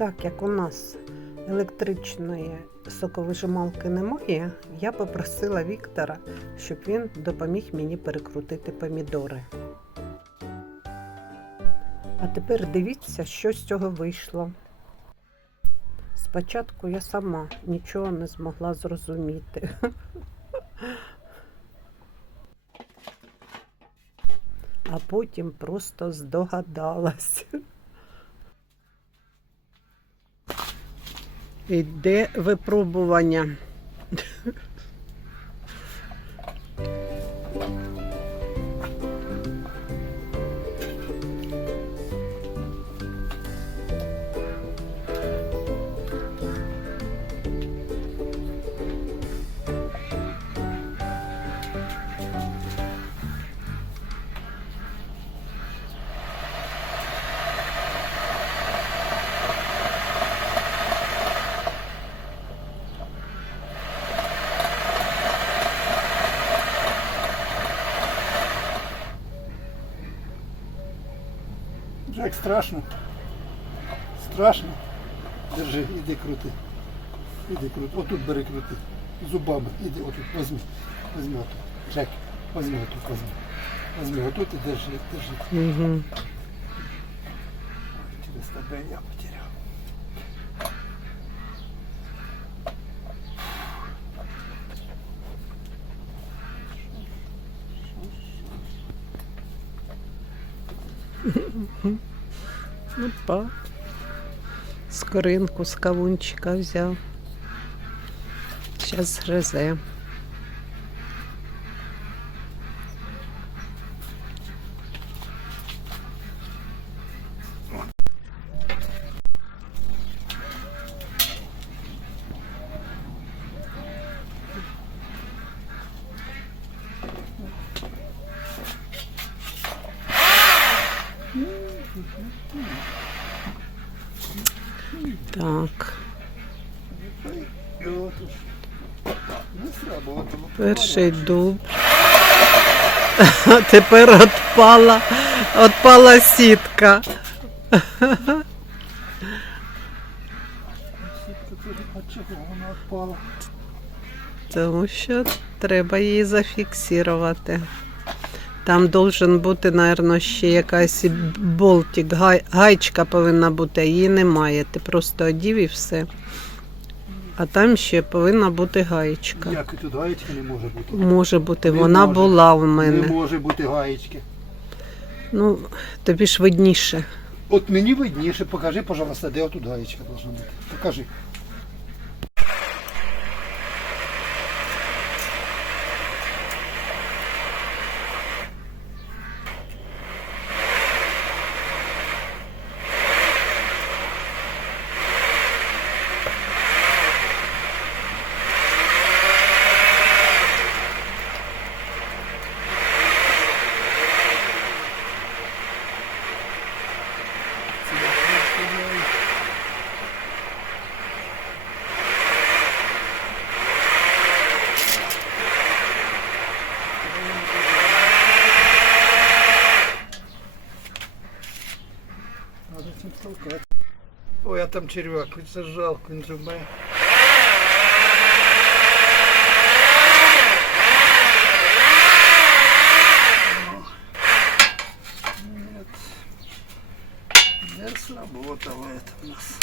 Так як у нас електричної соковижималки немає, я попросила Віктора, щоб він допоміг мені перекрутити помідори. А тепер дивіться, що з цього вийшло. Спочатку я сама нічого не змогла зрозуміти. А потім просто здогадалась. Іде випробування. Жек, страшно. Страшно. Держи, іди крути. Іди крути. Отут бери крути. Зубами. Іди отут. Возьми. Возьми отут. Джек. возьми отут, возьми. Возьми отут і держи, держи. Угу. Через тебе я потеряв. Опа. Скоринку з кавунчика взяв. Зараз гризе. Так. Перший дуб. Тепер отпала, отпала сітка. Тому що треба її зафіксувати. Там должен бути, мабуть, ще якась болтик, гай, гайчка повинна бути, а її немає. Ти просто одів і все. А там ще повинна бути гаєчка. Як і тут гаєчки не може бути. Може бути, Не вона може. була в мене. Не може бути гаєчки. Ну, тобі ж видніше. От мені видніше, покажи, пожалуйста, де отут гаєчка должна бути. Покажи. Там черв'як, це жалко, він. Нет. Не сработало это у нас.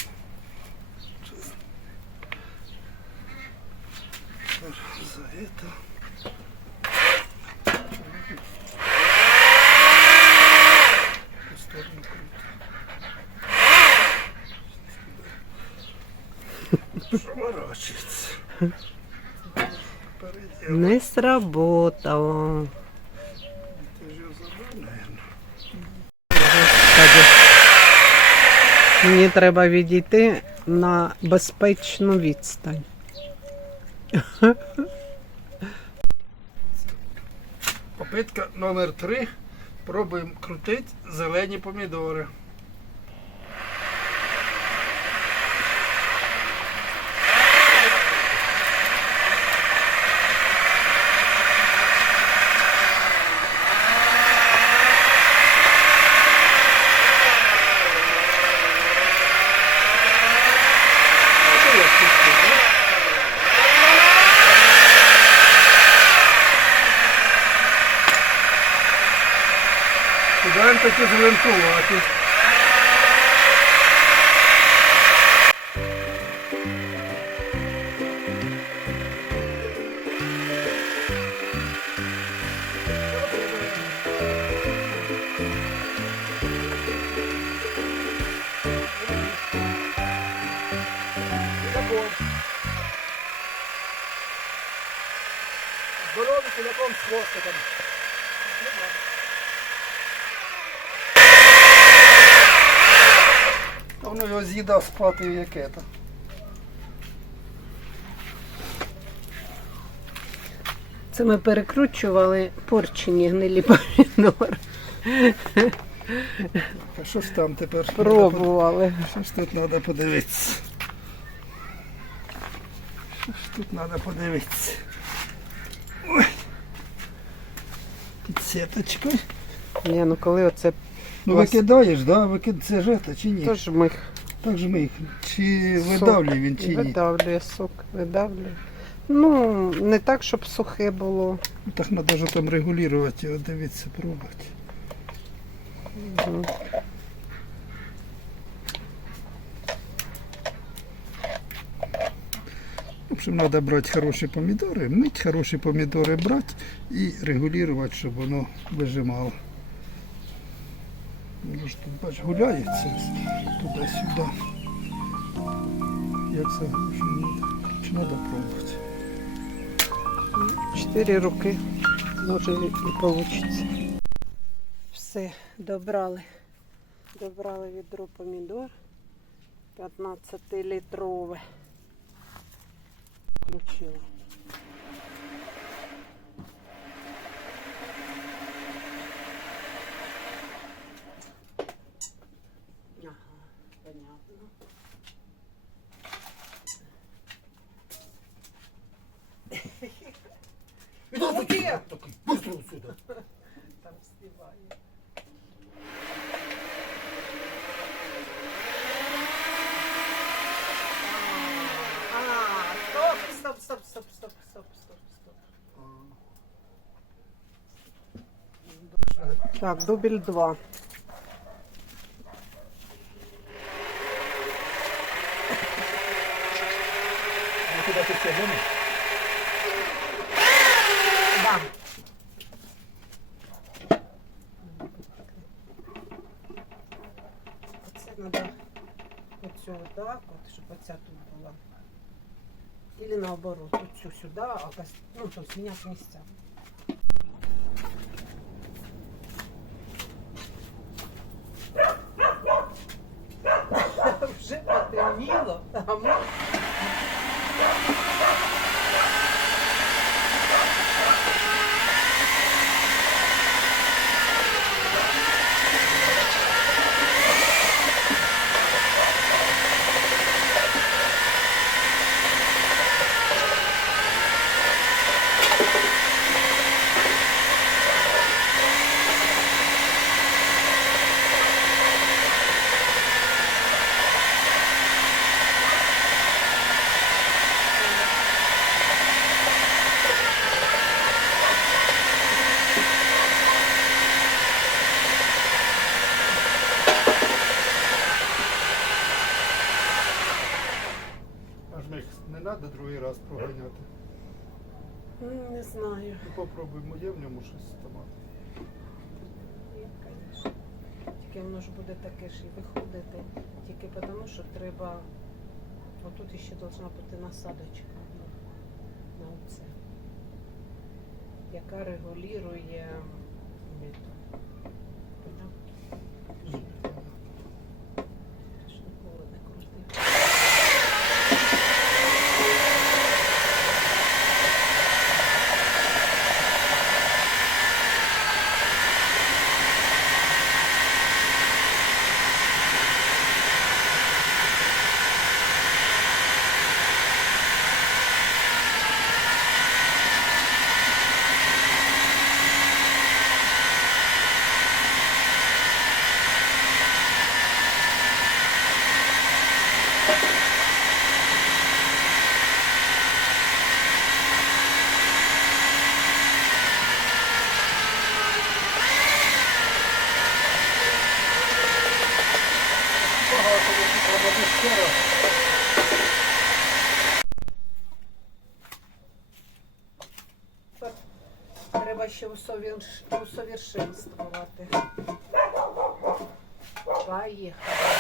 За это. Шоворачивается. Не сработало. Мені треба відійти на безпечну відстань. Попитка номер три. Пробуємо крутити зелені помідори. таки зґвинтувати. Здоровий кулаком з хвостиком. А Воно його спати яке то. Це ми перекручували порчені гнилі помідори. А що ж там тепер? Пробували. Що ж тут треба подивитися? Що ж тут треба подивитися? Ой. Під сіточкою. Ні, ну коли оце Ну Клас. викидаєш, да? Викид... Це ж чи ні? теж мих Так же ми їх. Чи видавлює він, чи ні? видавлює сок, видавлює. Ну, не так, щоб сухе було. Ну, Так треба ж там регулювати його, дивитися, пробувати. Мгм. В общем, треба брати хороші помідори, мить хороші помідори брати і регулювати, щоб воно вижимало. Воно ж тут, бач, гуляється туди-сюди. Як груші треба? Чи треба пробувати? Чотири руки, може і вийде. Все, добрали. Добрали відро помідор 15-літрове. Включила. Стоп, стоп, стоп, стоп, стоп, стоп, стоп. Так, дубль два. Куди ти це дома? Да. Оце треба оцю отак, от, щоб оця тут була. Или наоборот, вот все сюда, а ну, то есть менять места. Раз проганяти. Не знаю. Ну, попробуємо, є в ньому щось томат. Є, звісно. Тільки воно ж буде таке ж і виходити. Тільки тому, що треба. Отут ще повинна бути насадочка на, на оце, яка регулює. ету. Усовершенствувати. Поїхали.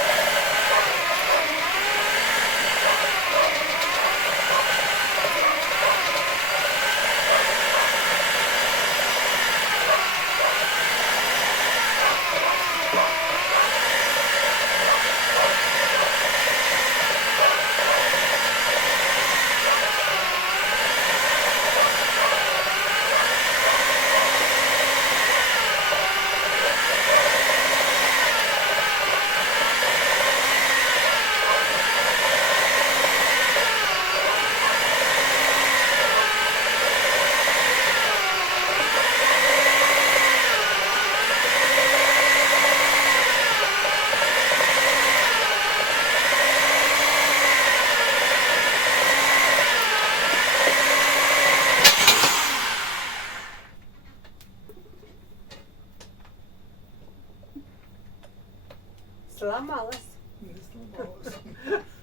Сломалась. Не слабалося.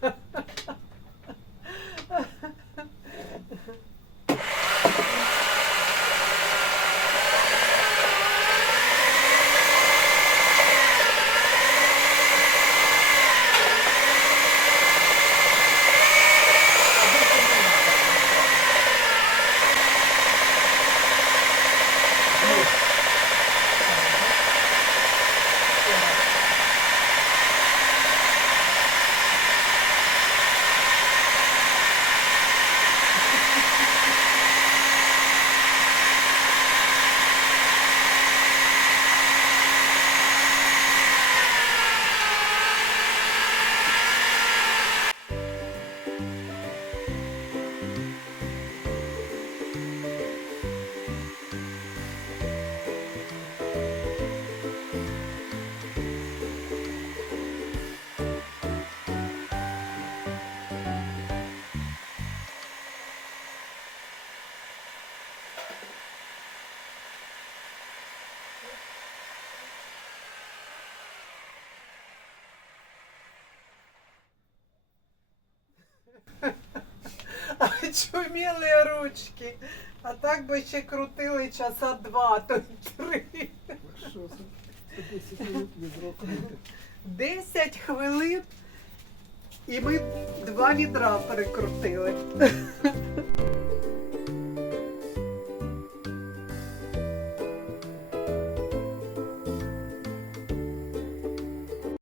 А чуміли ручки. А так би ще крутили часа два, то й три. Що це? Це 10 минут без року. Десять хвилин. І ми два відра перекрутили.